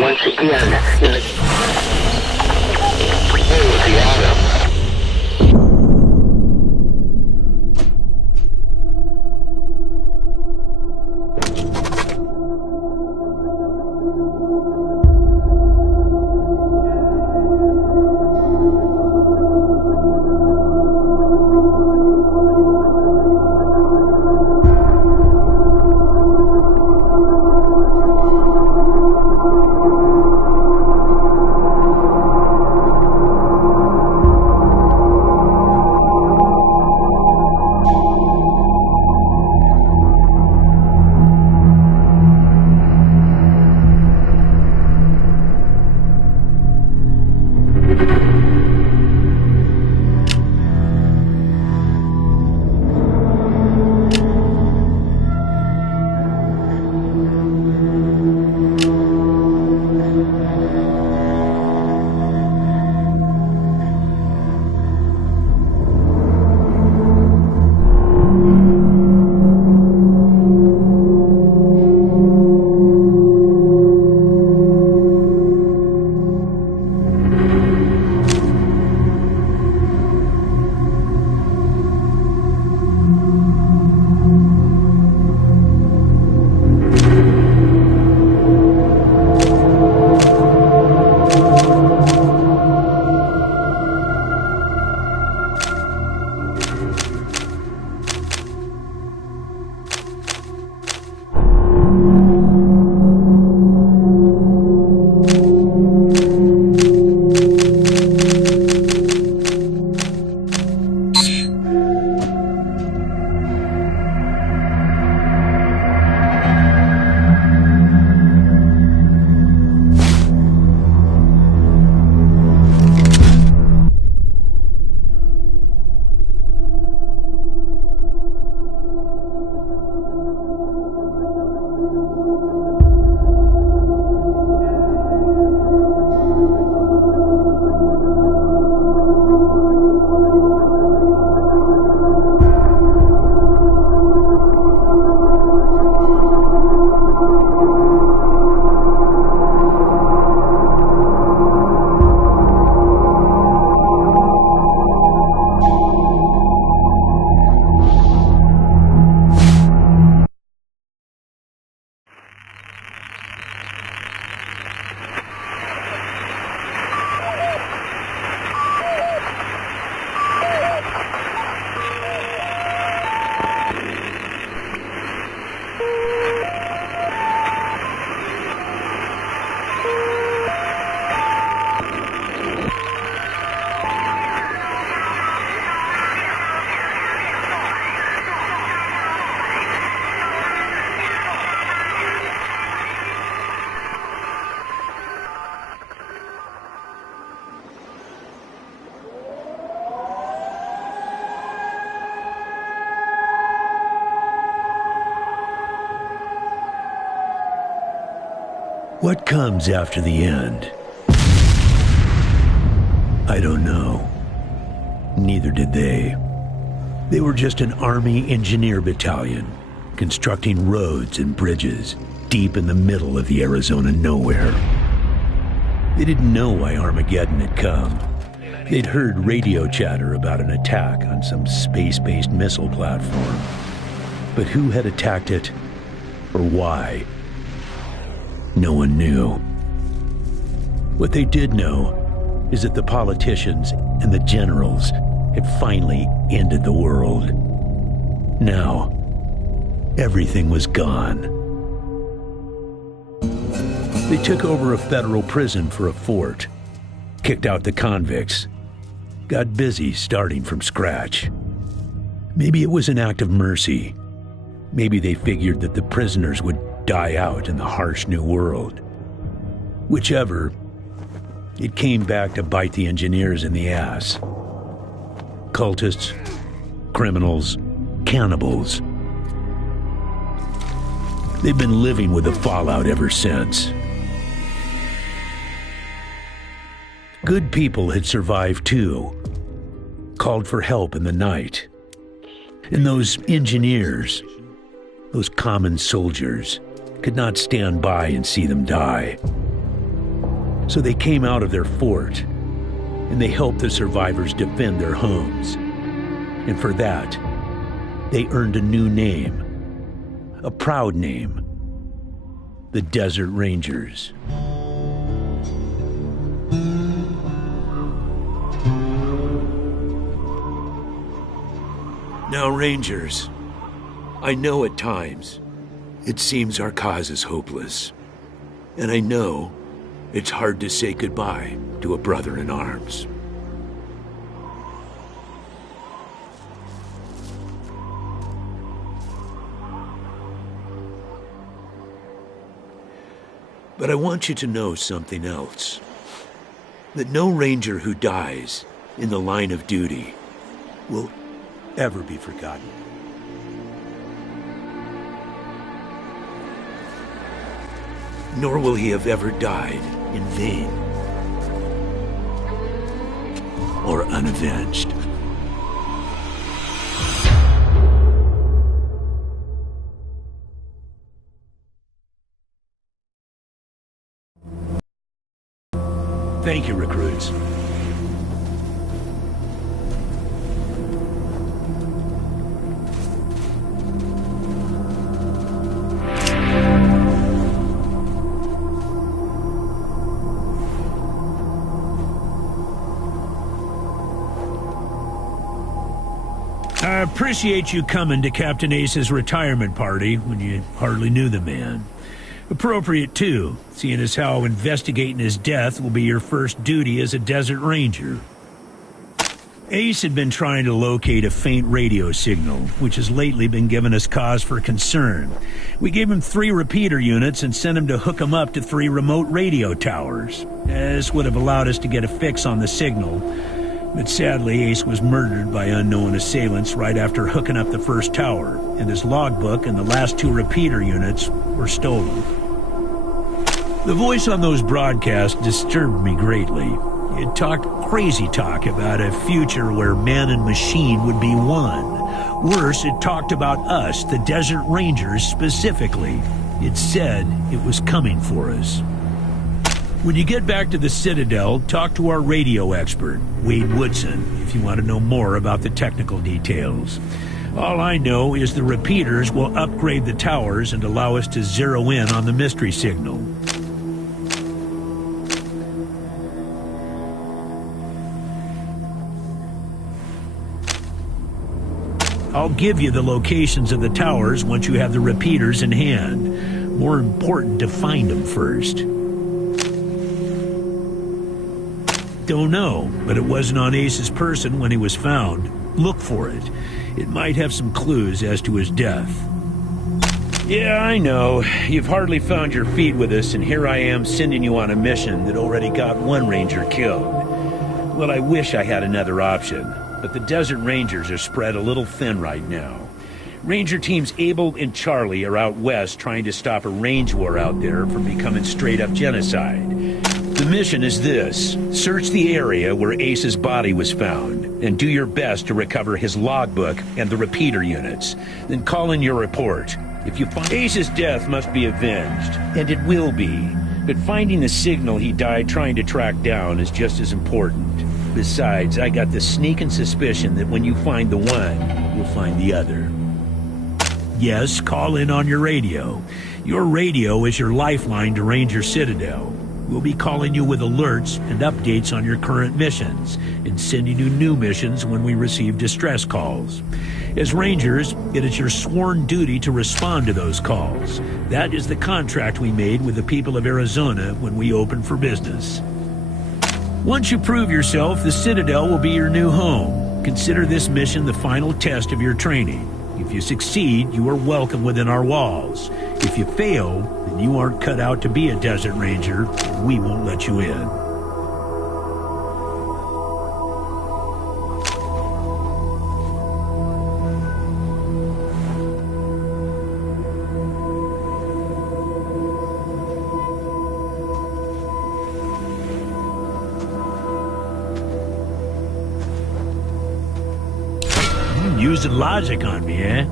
once again in the atom. What comes after the end? I don't know. Neither did they. They were just an Army engineer battalion, constructing roads and bridges deep in the middle of the Arizona nowhere. They didn't know why Armageddon had come. They'd heard radio chatter about an attack on some space-based missile platform. But who had attacked it, or why? No one knew. What they did know is that the politicians and the generals had finally ended the world. Now, everything was gone. They took over a federal prison for a fort, kicked out the convicts, got busy starting from scratch. Maybe it was an act of mercy. Maybe they figured that the prisoners would die out in the harsh new world. Whichever, it came back to bite the engineers in the ass. Cultists, criminals, cannibals. They've been living with the fallout ever since. Good people had survived too, called for help in the night. And those engineers, those common soldiers, could not stand by and see them die. So they came out of their fort, and they helped the survivors defend their homes. And for that, they earned a new name, a proud name, the Desert Rangers. Now, Rangers, I know at times it seems our cause is hopeless, and I know it's hard to say goodbye to a brother in arms. But I want you to know something else. That no Ranger who dies in the line of duty will ever be forgotten. Nor will he have ever died in vain or unavenged. Thank you, recruits. I appreciate you coming to Captain Ace's retirement party when you hardly knew the man. Appropriate, too, seeing as how investigating his death will be your first duty as a Desert Ranger. Ace had been trying to locate a faint radio signal, which has lately been giving us cause for concern. We gave him 3 repeater units and sent him to hook them up to 3 remote radio towers. This would have allowed us to get a fix on the signal, but sadly Ace was murdered by unknown assailants right after hooking up the first tower, and his logbook and the last 2 repeater units were stolen. The voice on those broadcasts disturbed me greatly. It talked crazy talk about a future where man and machine would be one. Worse, it talked about us, the Desert Rangers, specifically. It said it was coming for us. When you get back to the Citadel, talk to our radio expert, Wade Woodson, if you want to know more about the technical details. All I know is the repeaters will upgrade the towers and allow us to zero in on the mystery signal. I'll give you the locations of the towers once you have the repeaters in hand. More important to find them first. Don't know, but it wasn't on Ace's person when he was found. Look for it. It might have some clues as to his death. Yeah, I know. You've hardly found your feet with us, and here I am sending you on a mission that already got 1 Ranger killed. Well, I wish I had another option, but the Desert Rangers are spread a little thin right now. Ranger teams Abel and Charlie are out west trying to stop a range war out there from becoming straight-up genocide. The mission is this: search the area where Ace's body was found, and do your best to recover his logbook and the repeater units. Then call in your report. If you find Ace's death must be avenged, and it will be. But finding the signal he died trying to track down is just as important. Besides, I got the sneaking suspicion that when you find the one, you'll find the other. Yes, call in on your radio. Your radio is your lifeline to Ranger Citadel. We'll be calling you with alerts and updates on your current missions, and sending you new missions when we receive distress calls. As Rangers, it is your sworn duty to respond to those calls. That is the contract we made with the people of Arizona when we opened for business. Once you prove yourself, the Citadel will be your new home. Consider this mission the final test of your training. If you succeed, you are welcome within our walls. If you fail, then you aren't cut out to be a Desert Ranger, and we won't let you in. Using logic on me, eh?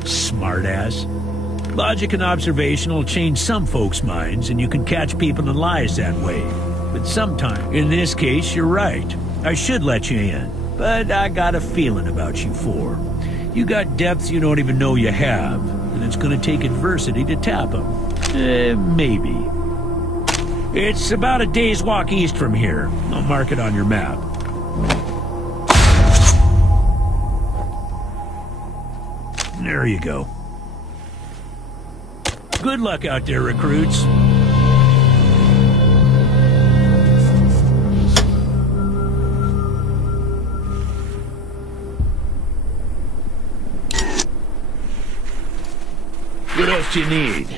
Smartass. Logic and observation will change some folks' minds, and you can catch people in lies that way. But sometimes, in this case, you're right. I should let you in, but I got a feeling about you four. You got depths you don't even know you have, and it's gonna take adversity to tap them. Maybe. It's about a day's walk east from here. I'll mark it on your map. There you go. Good luck out there, recruits. What else do you need?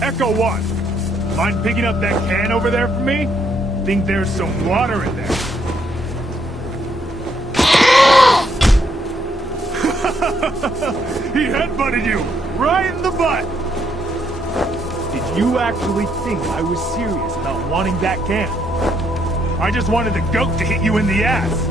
Echo 1. Mind picking up that can over there for me? Think there's some water in there. He headbutted you right in the butt. Did you actually think I was serious about wanting that can? I just wanted the goat to hit you in the ass.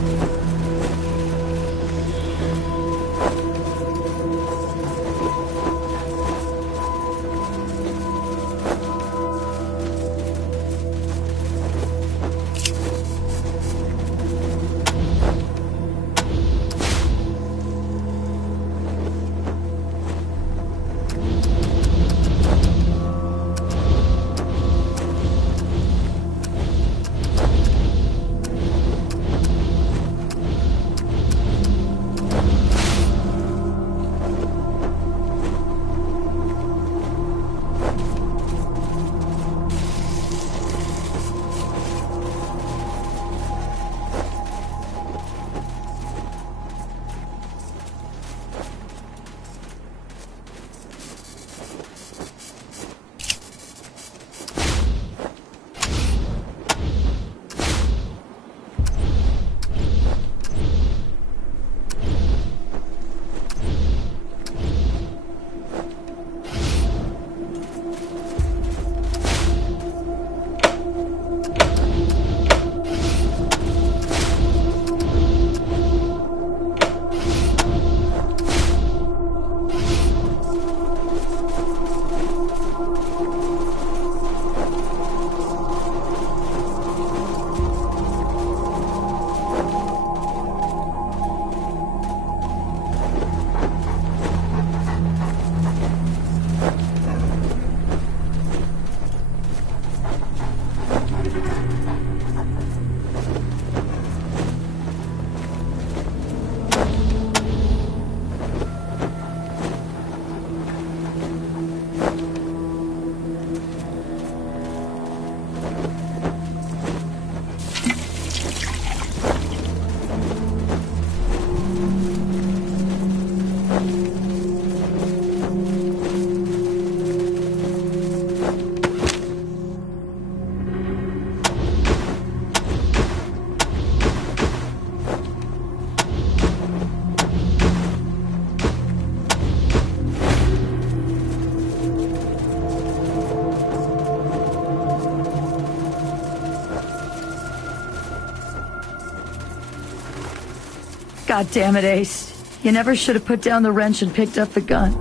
God damn it, Ace. You never should have put down the wrench and picked up the gun.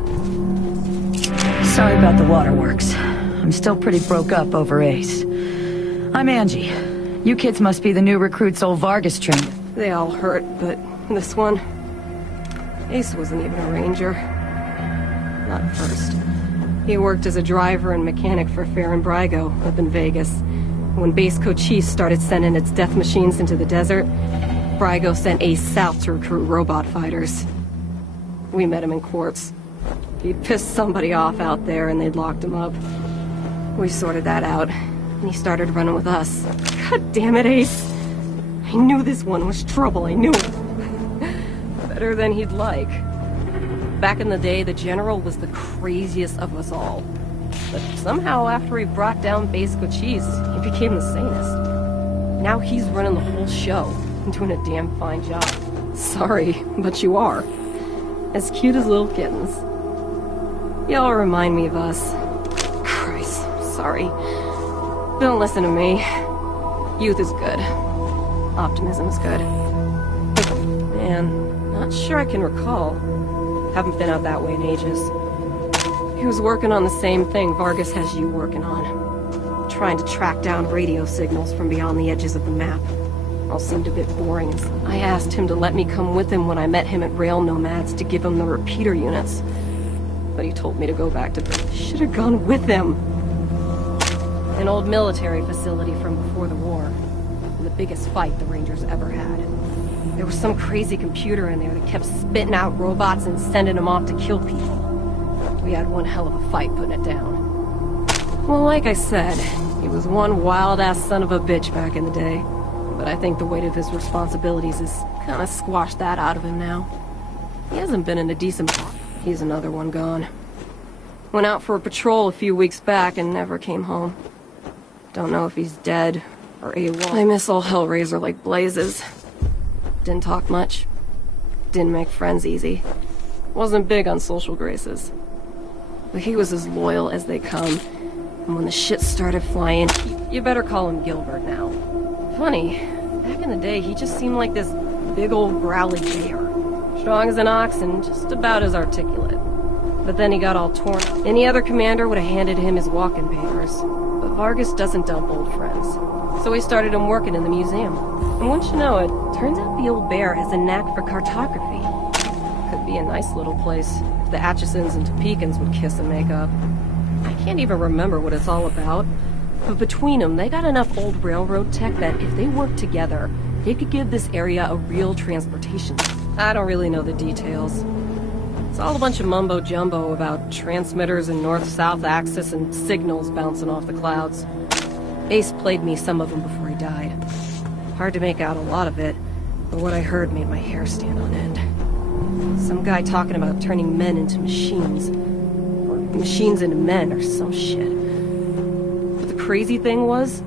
Sorry about the waterworks. I'm still pretty broke up over Ace. I'm Angie. You kids must be the new recruits old Vargas trained. They all hurt, but this one... Ace wasn't even a ranger. Not at first. He worked as a driver and mechanic for Fair and Brygo up in Vegas. When Base Cochise started sending its death machines into the desert, Brygo sent Ace south to recruit robot fighters. We met him in quartz. He'd pissed somebody off out there and they'd locked him up. We sorted that out, and he started running with us. God damn it, Ace! I knew this one was trouble, I knew it. Better than he'd like. Back in the day, the General was the craziest of us all. But somehow, after he brought down Base Cochise, he became the sanest. Now he's running the whole show, and doing a damn fine job. Sorry, but you are. As cute as little kittens. Y'all remind me of us. Christ, sorry. Don't listen to me. Youth is good. Optimism is good. Man, not sure I can recall. Haven't been out that way in ages. He was working on the same thing Vargas has you working on. Trying to track down radio signals from beyond the edges of the map. All seemed a bit boring. I asked him to let me come with him when I met him at Rail Nomads to give him the repeater units. But he told me to go back to... Should have gone with him. An old military facility from before the war. The biggest fight the Rangers ever had. There was some crazy computer in there that kept spitting out robots and sending them off to kill people. We had one hell of a fight putting it down. Well, like I said, he was one wild-ass son of a bitch back in the day. But I think the weight of his responsibilities has kind of squashed that out of him now. He hasn't been in a decent... He's another one gone. Went out for a patrol a few weeks back and never came home. Don't know if he's dead or AWOL. I miss old Hellraiser like blazes. Didn't talk much. Didn't make friends easy. Wasn't big on social graces. But he was as loyal as they come. And when the shit started flying, you better call him Gilbert now. Funny, back in the day he just seemed like this big old growly bear. Strong as an ox and just about as articulate. But then he got all torn. Any other commander would have handed him his walking papers. But Vargas doesn't dump old friends. So he started him working in the museum. And once you know it, turns out the old bear has a knack for cartography. Could be a nice little place. The Atchisons and Topekans would kiss and make up. I can't even remember what it's all about. But between them, they got enough old railroad tech that if they worked together, they could give this area a real transportation. I don't really know the details. It's all a bunch of mumbo-jumbo about transmitters and north-south axis and signals bouncing off the clouds. Ace played me some of them before he died. Hard to make out a lot of it, but what I heard made my hair stand on end. Some guy talking about turning men into machines. Or machines into men, or some shit. But the crazy thing was...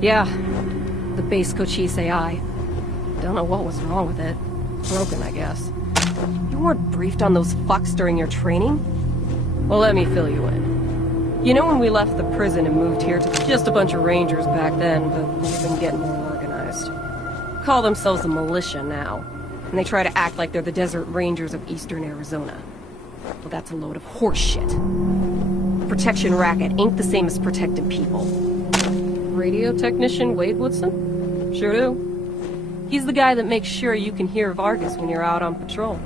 Yeah, the Base Cochise AI. Don't know what was wrong with it. Broken, I guess. You weren't briefed on those fucks during your training? Well, let me fill you in. You know when we left the prison and moved here to just a bunch of rangers back then, but they've been getting more organized. Call themselves a militia now, and they try to act like they're the Desert Rangers of eastern Arizona. Well, that's a load of horse shit. Protection racket ain't the same as protecting people. Radio technician Wade Woodson? Sure do. He's the guy that makes sure you can hear Vargas when you're out on patrol.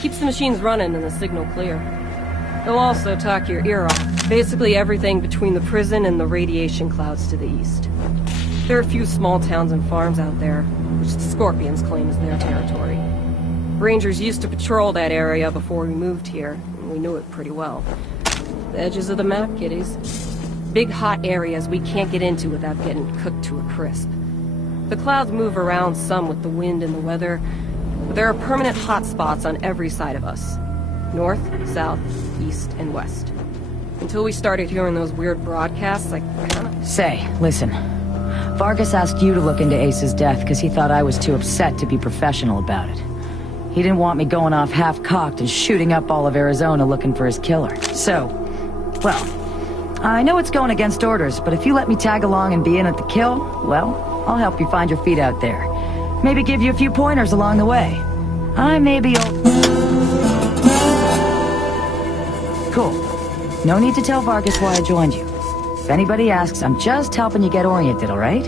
Keeps the machines running and the signal clear. He'll also talk your ear off. Basically everything between the prison and the radiation clouds to the east. There are a few small towns and farms out there, which the Scorpions claim is their territory. Rangers used to patrol that area before we moved here, and we knew it pretty well. The edges of the map, kiddies. Big hot areas we can't get into without getting cooked to a crisp. The clouds move around some with the wind and the weather, but there are permanent hot spots on every side of us. North, south, east, and west. Until we started hearing those weird broadcasts, I kinda... Say, listen. Vargas asked you to look into Ace's death because he thought I was too upset to be professional about it. He didn't want me going off half-cocked and shooting up all of Arizona looking for his killer. So, well, I know it's going against orders, but if you let me tag along and be in at the kill, well, I'll help you find your feet out there. Maybe give you a few pointers along the way. I may be old. Cool. No need to tell Vargas why I joined you. If anybody asks, I'm just helping you get oriented, alright?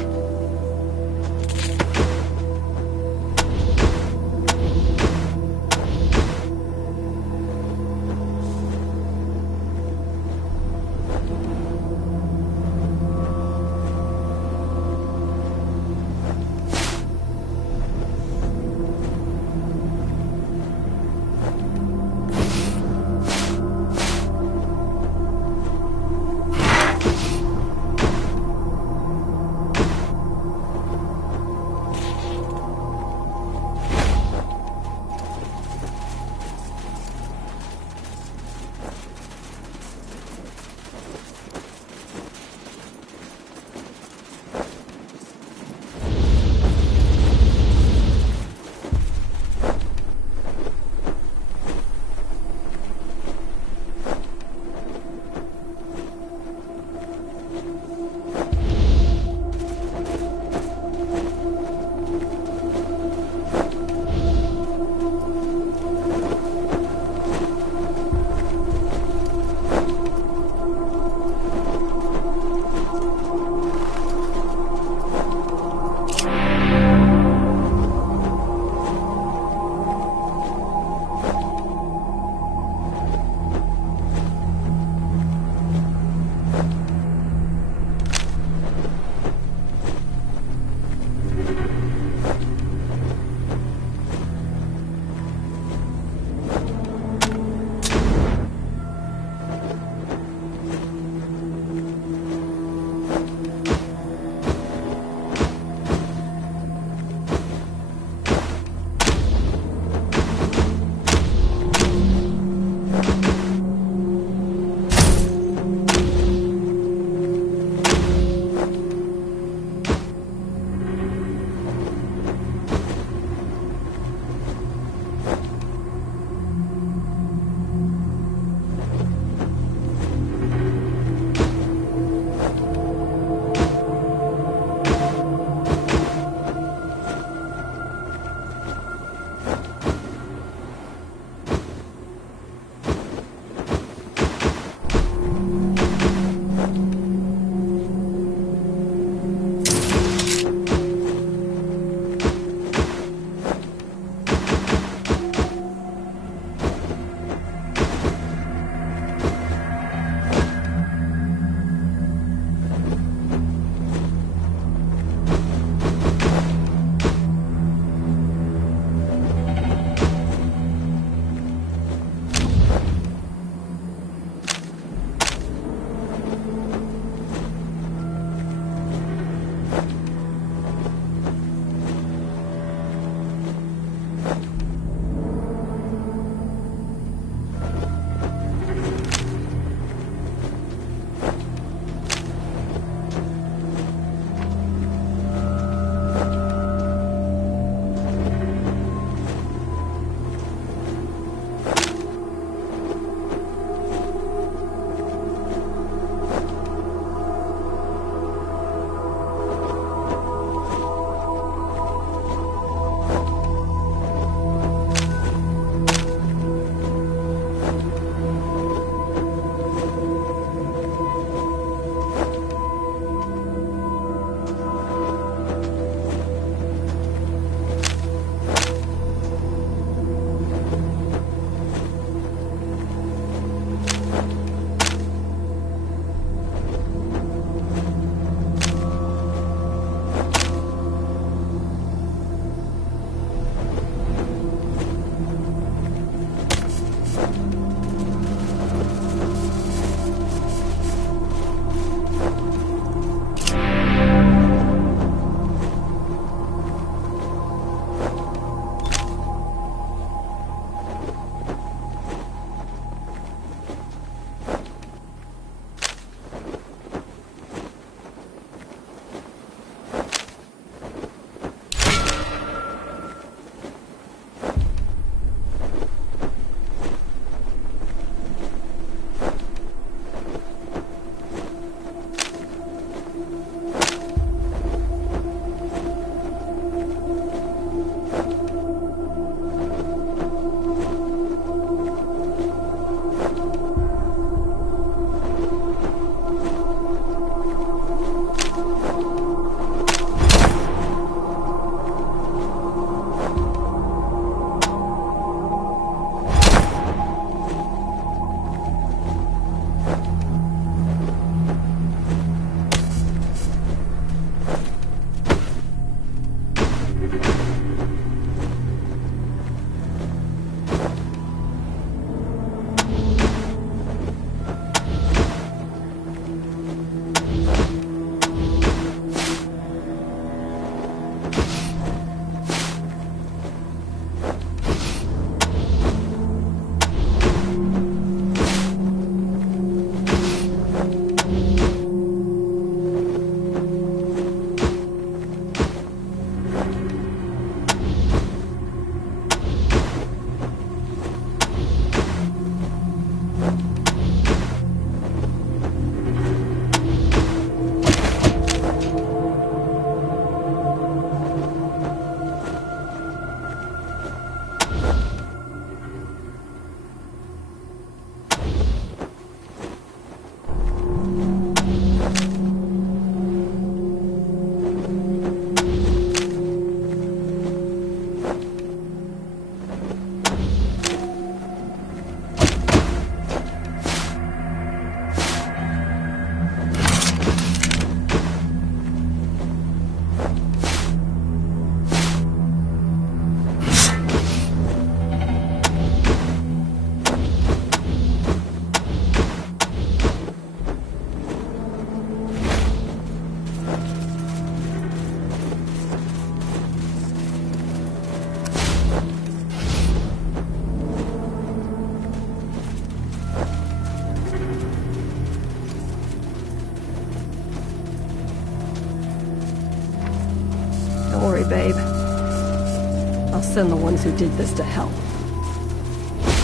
send the ones who did this to hell.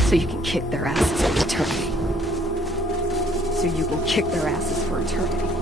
So you can kick their asses for eternity. So you can kick their asses for eternity.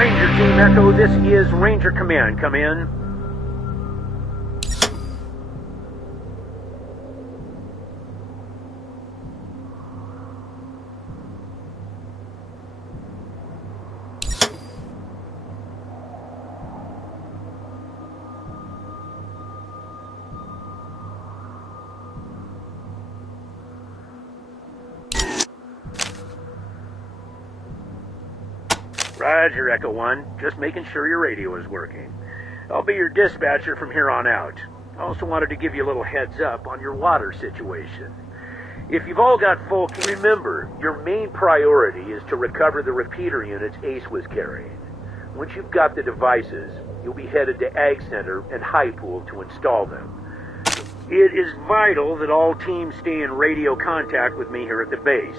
Ranger Team Echo, this is Ranger Command. Come in. Roger, Echo 1. Just making sure your radio is working. I'll be your dispatcher from here on out. I also wanted to give you a little heads up on your water situation. If you've all got full... Remember, your main priority is to recover the repeater units Ace was carrying. Once you've got the devices, you'll be headed to Ag Center and High Pool to install them. It is vital that all teams stay in radio contact with me here at the base.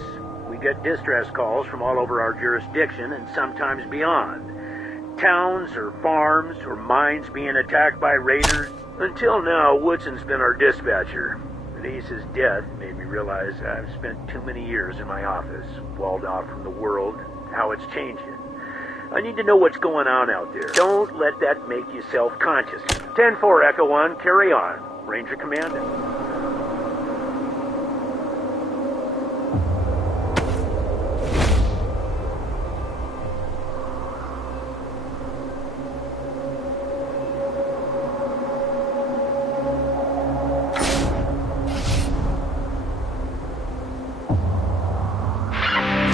We get distress calls from all over our jurisdiction and sometimes beyond. Towns or farms or mines being attacked by raiders. Until now, Woodson's been our dispatcher. And Ace's death made me realize I've spent too many years in my office, walled off from the world, how it's changing. I need to know what's going on out there. Don't let that make you self-conscious. 10-4, Echo 1, carry on. Ranger Command.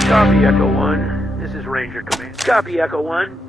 Copy, Echo 1. This is Ranger Command. Copy, Echo 1.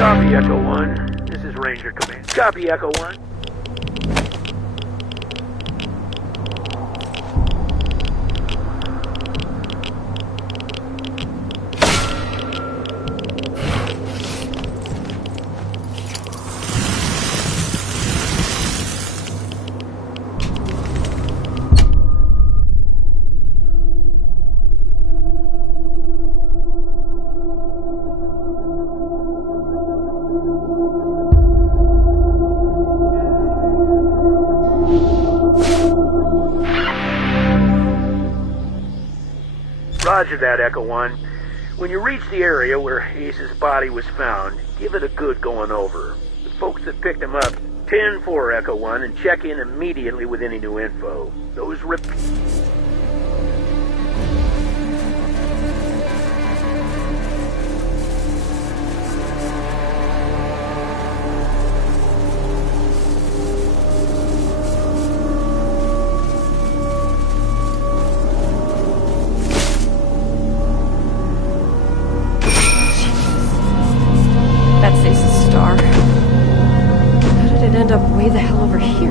Copy, Echo 1. This is Ranger Command. Copy, Echo 1. Roger that, Echo 1. When you reach the area where Ace's body was found, give it a good going over. The folks that picked him up, 10-4, Echo 1, and check in immediately with any new info. Those Up way the hell over here.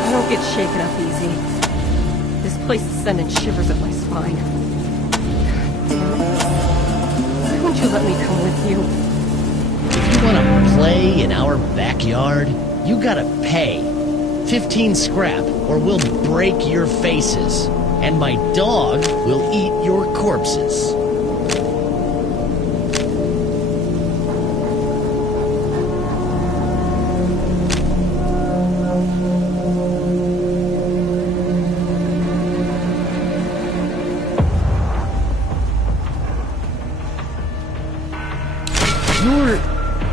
I don't get shaken up easy. This place is sending shivers up my spine. Why won't you let me come with you? You wanna play in our backyard? You gotta pay. 15 scrap, or we'll break your faces. And my dog will eat your corpses.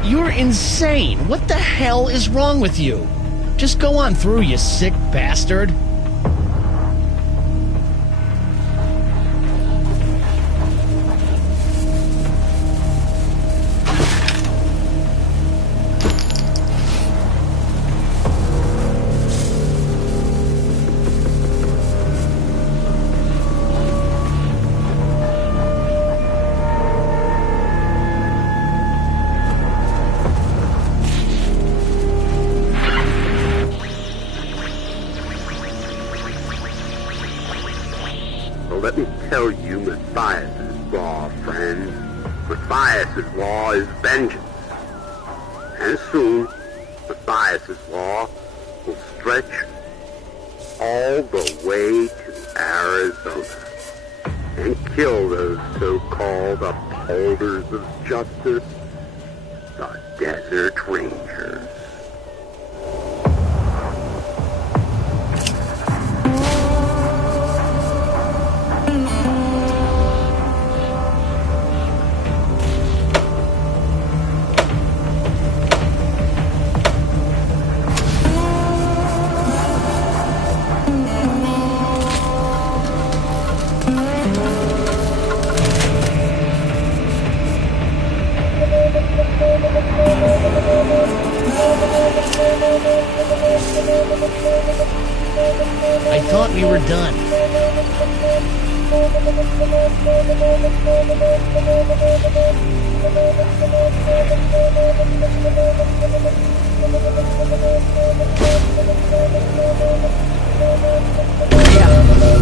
You're insane. What the hell is wrong with you? Just go on through, you sick bastard. Well, let me tell you Matthias's law, friend. Matthias's law is vengeance. And soon, Matthias's law will stretch all the way to Arizona and kill those so-called upholders of justice, the Desert Rangers. I thought we were done. Yeah,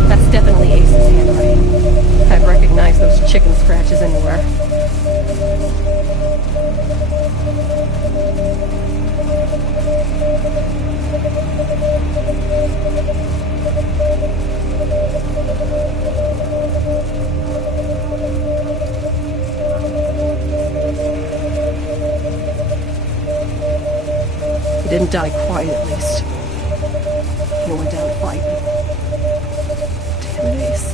that's definitely Ace's handwriting. I'd recognize those chicken scratches anywhere. He didn't die quiet, at least. He went down fighting. Damn it, Ace.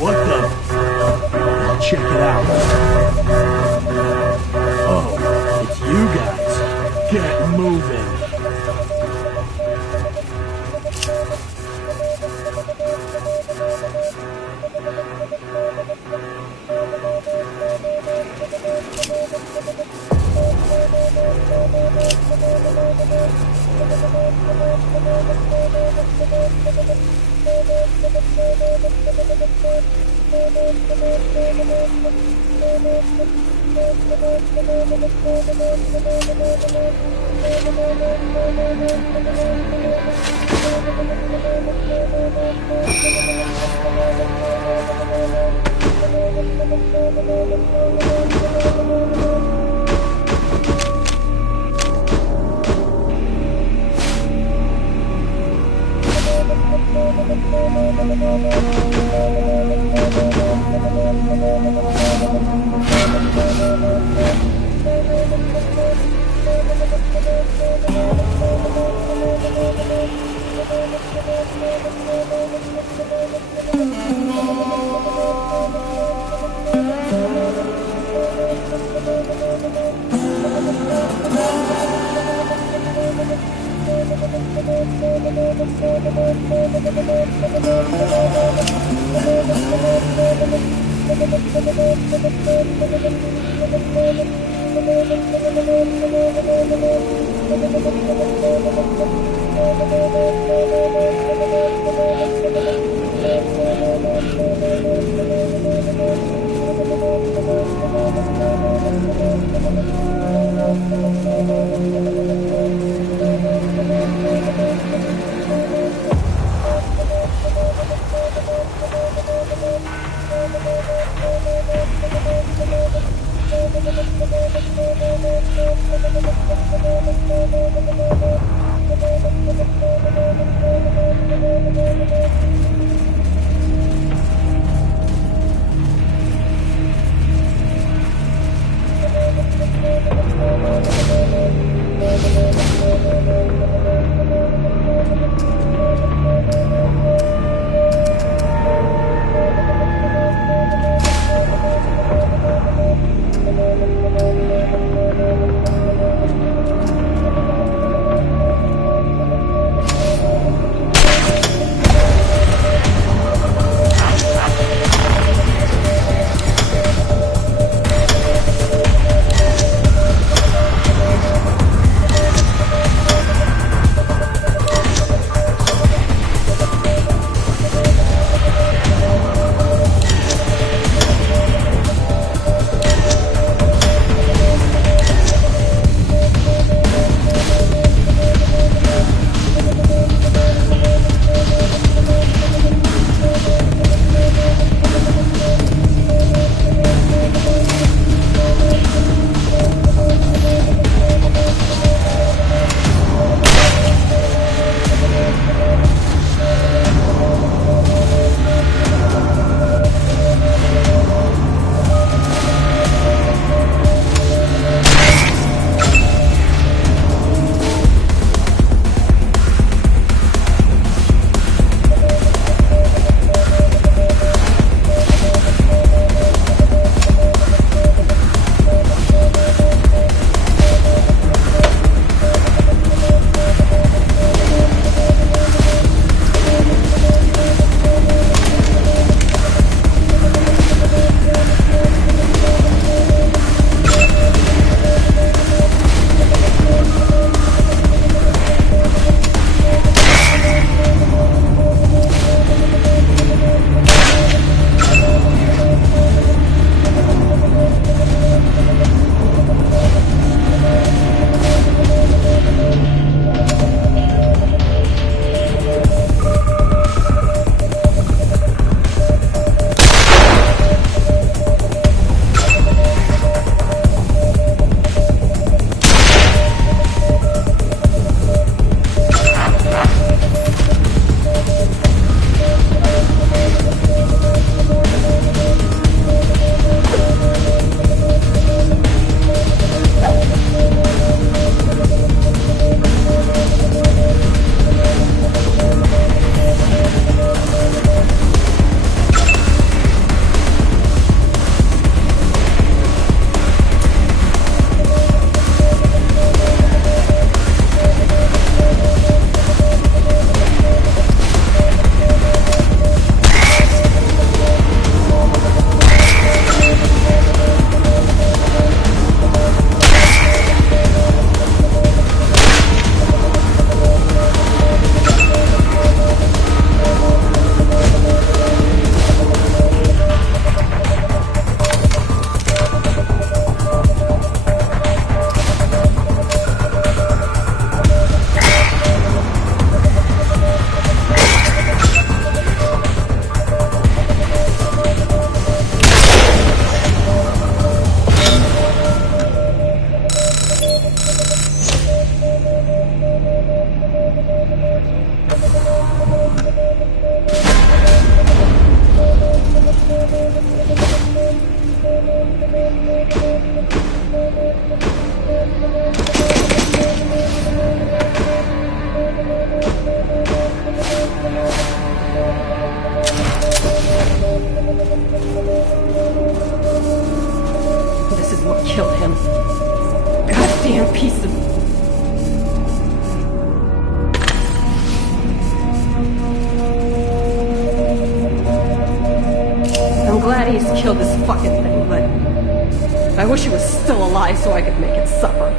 What the? I'll check it out. Oh, it's you guys. Get moving. Ace killed this fucking thing, but I wish it was still alive so I could make it suffer.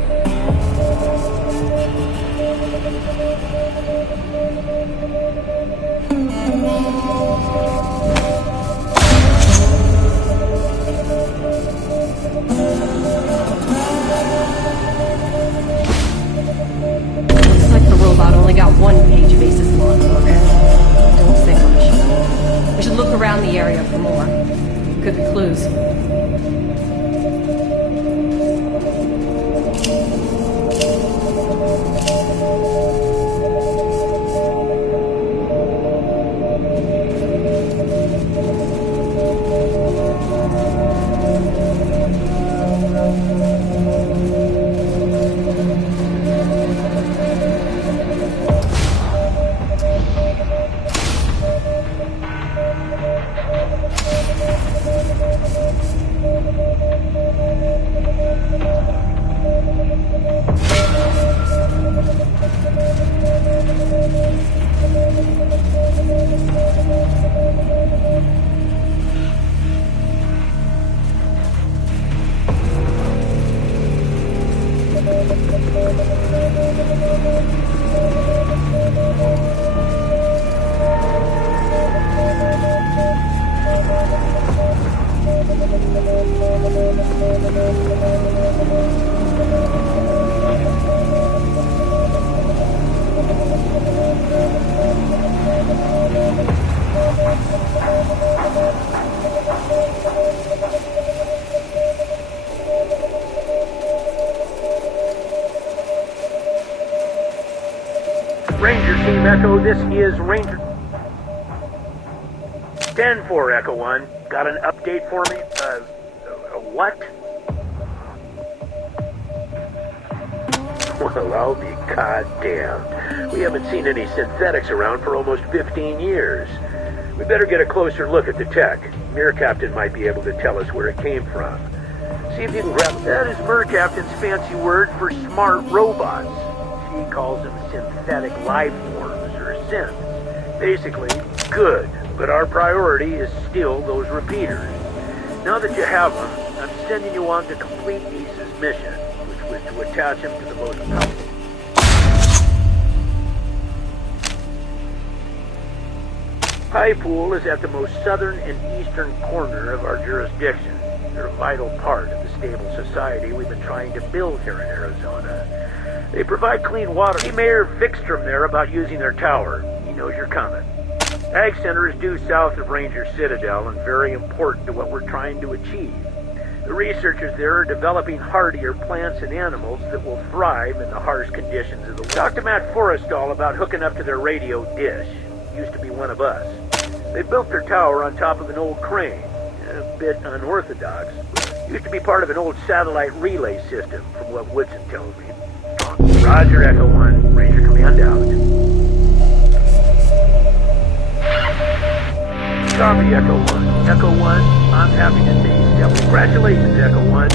Looks like the robot only got one page of Ace's logbook. Don't say much. We should look around the area for more. Could be clues. Ranger Team Echo, this is Ranger 10-4 Echo 1. Got an update for me? What? Well, I'll be goddamned. We haven't seen any synthetics around for almost 15 years. We better get a closer look at the tech. Mir Captain might be able to tell us where it came from. See if you can grab... That is Mir Captain's fancy word for smart robots. She calls them synthetic life forms, or synths. Basically, good, but our priority is still those repeaters. Now that you have them, I'm sending you on to complete Ace's mission, which was to attach him to the most powerful... High Pool is at the most southern and eastern corner of our jurisdiction. They're a vital part of the stable society we've been trying to build here in Arizona. They provide clean water. See Mayor Vikstrom there about using their tower. He knows you're coming. Ag Center is due south of Ranger Citadel and very important to what we're trying to achieve. The researchers there are developing hardier plants and animals that will thrive in the harsh conditions of the world. Talk to Matt Forrestal about hooking up to their radio dish. Used to be one of us. They built their tower on top of an old crane. A bit unorthodox. Used to be part of an old satellite relay system, from what Woodson tells me. Roger, Echo 1. Ranger Command out. Copy, Echo 1. Echo 1, I'm happy to see you. Yeah, congratulations, Echo 1.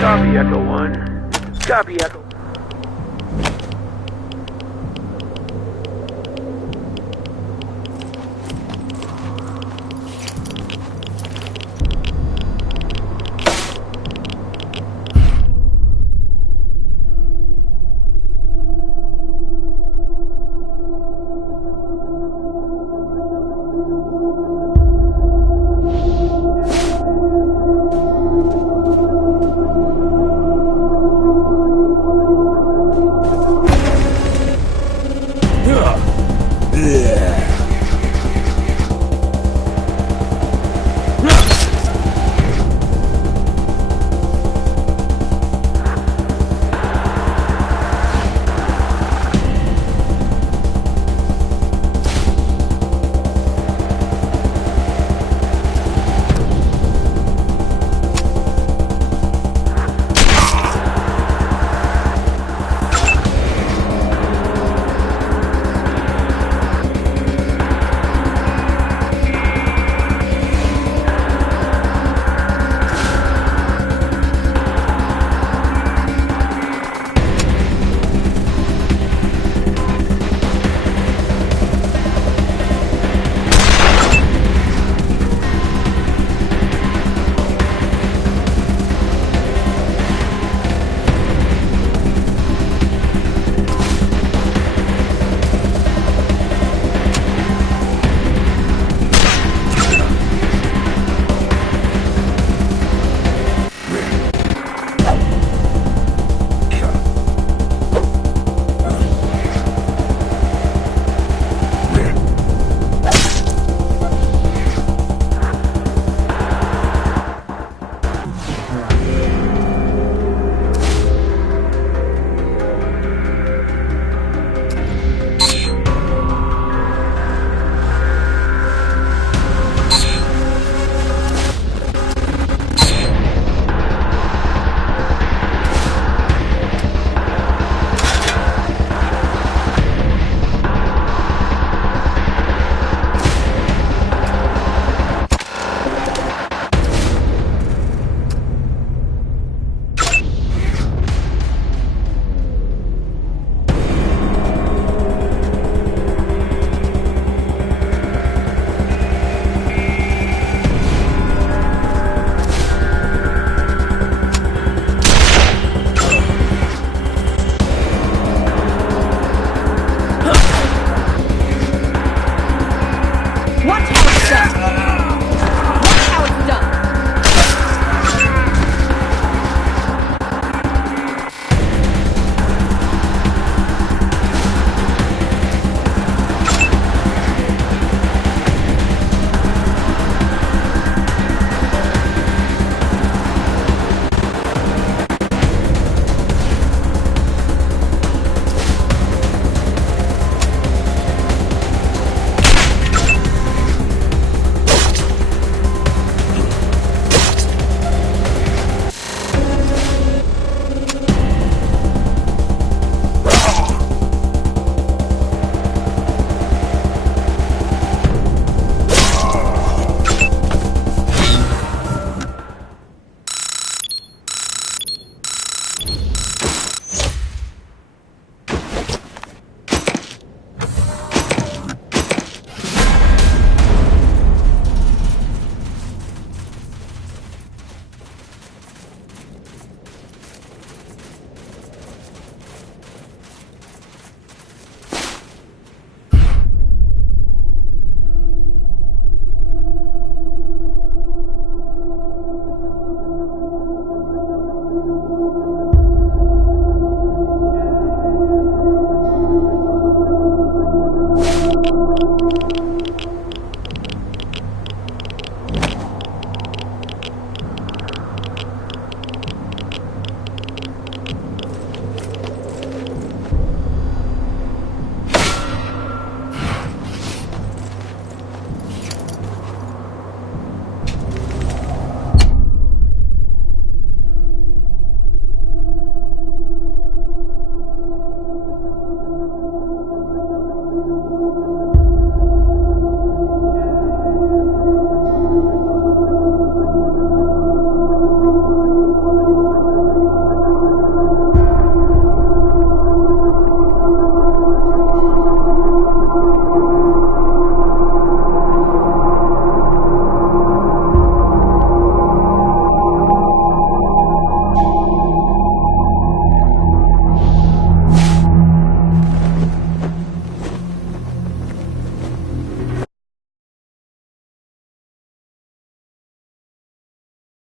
Copy, Echo 1. Copy, Echo. it's done. Watch how it's done.